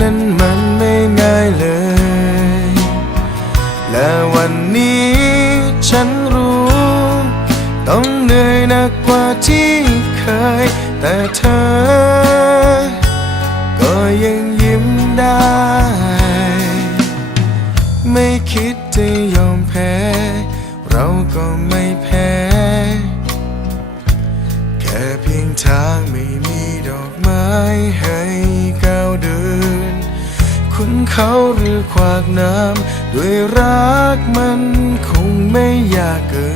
นั้นมันไม่ง่ายเลย และวันนี้ฉันรู้ ต้องเหนื่อยหนักกว่าที่เคย แต่เธอ ก็ยังยิ้มได้ ไม่คิดจะยอมแพ้ เราก็ไม่แพ้แค่เพียงทางไม่มีดอกไม้ให้ เขาหรือขวากน้ำด้วยรักมันคงไม่ยากเกิ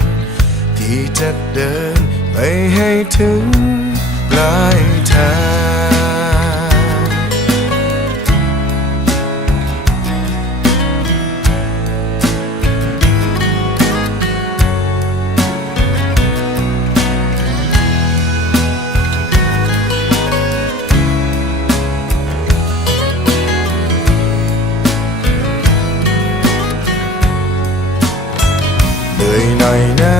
น ที่จะเดินไปให้ถึงปลายทาง นื่อยหน่อยนะ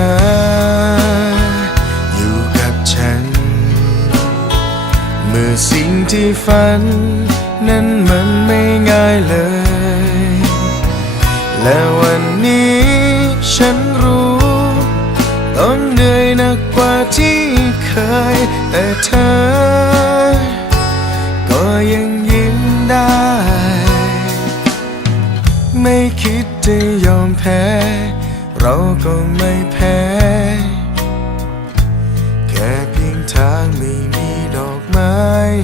อยู่กับฉัน เมื่อสิ่งที่ฝัน นั้นมันไม่ง่ายเลย และวันนี้ฉันรู้ ต้องเหนื่อยหนักกว่าที่เคยแต่เธอ ก็ไม่แพ้ แค่เพียงทางไม่มีดอกไม้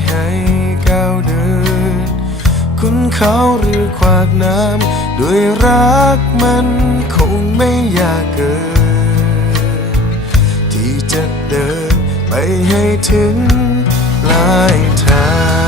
ให้ก้าวเดิน คุณเขาหรือขวากน้ำด้วยรักมันคงไม่ยากเกิน ที่จะเดินไปให้ถึงปลายทาง